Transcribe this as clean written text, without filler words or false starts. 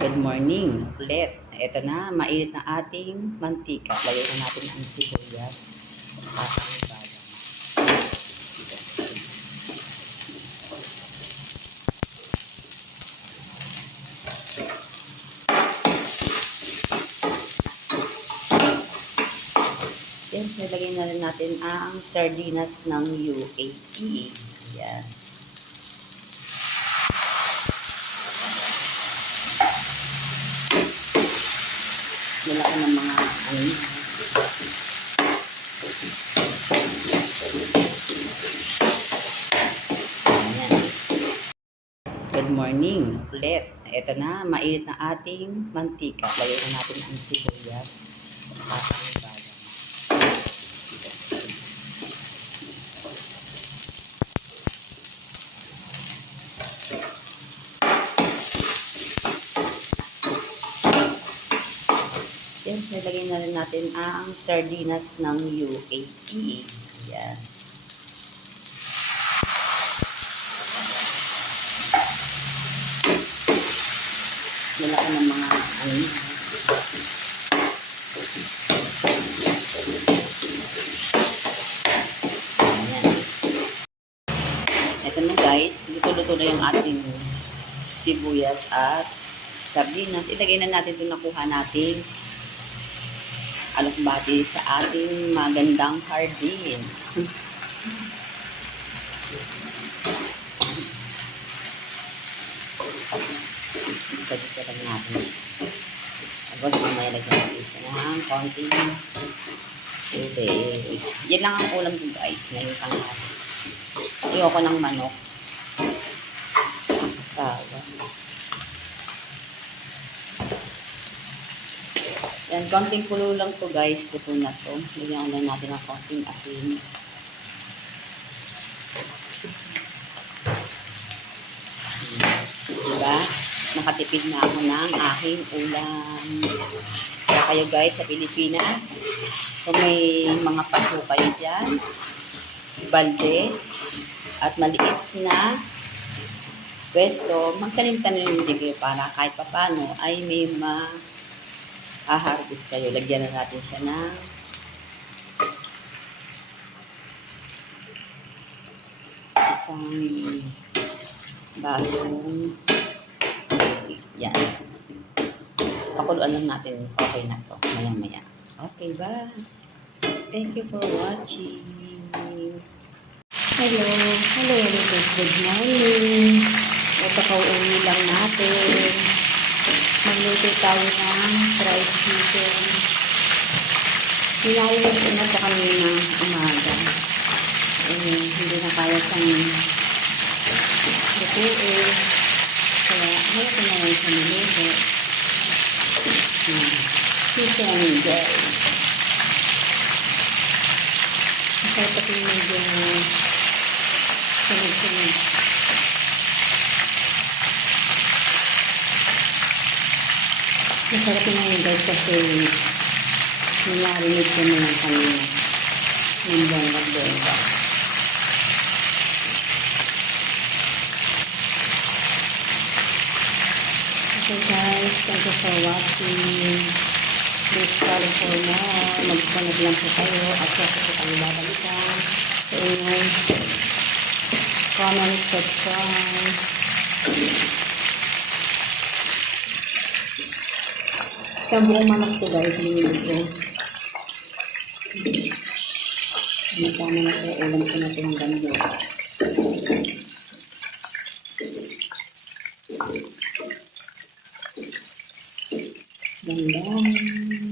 Good morning ulit. Ito na, mainit na ating mantika. Lagay na natin ang sibuyas at ang bawang. Yan, nilagay na rin natin ang sardinas ng UAE. Yan. Wala ko ng mga Good morning ulit. Ito na, mainit na ating mantika. Lagay na natin ang sibuyas at ang bawang. Yan, nilagay na rin natin ang sardinas ng UAE. Yan. Wala ko ng mga Ito na guys, luto-luto na yung ating sibuyas at sardinas. Ilagay na natin itong nakuha natin alokbati sa ating magandang hardin. Isa-isa lang natin. Tapos mamaya lagyan natin ng konting tubig. Yan lang ang ulam ko guys. Ngayon tanghali. Ayoko ng manok. Asawa. Yan, konting kulo lang to guys. Luto na to. Lagyan lang natin ng konting asin. Diba? Nakatipid na ako ng aking ulam. Kaya kayo guys sa Pilipinas, kung may mga paso kayo dyan, balde, at maliit na pwesto, magtanim-tanim din kayo para kahit papano ay may ma-harvest kayo. Lagyan na natin siya ng isang basong yan. Pakuluan lang natin. Okay na to. Maya-maya. Okay ba? Thank you for watching. Hello. Hello, guys. Good morning. Ito pauwi lang natin. Magluto tayo ng fried chicken. Nilalimit ko na sa kanina umaga. Hindi na kaya siyang lutuin. Kaya hayat ko na lang siya niluto. Chicken guys. Masarap ito yung medyo sunod-sunod. Masarap yung guys kasi nilarinig ko na lang kanina. Yung bongga-bongga. Okay guys, thank you for watching. Please follow for more. Mag-connect lang po kayo at kaya po kayo babalikan sa inyong comment section. Sa buong manok ko guys, nililito. Matama na po, ulam ko natin ang ganda. Ganda.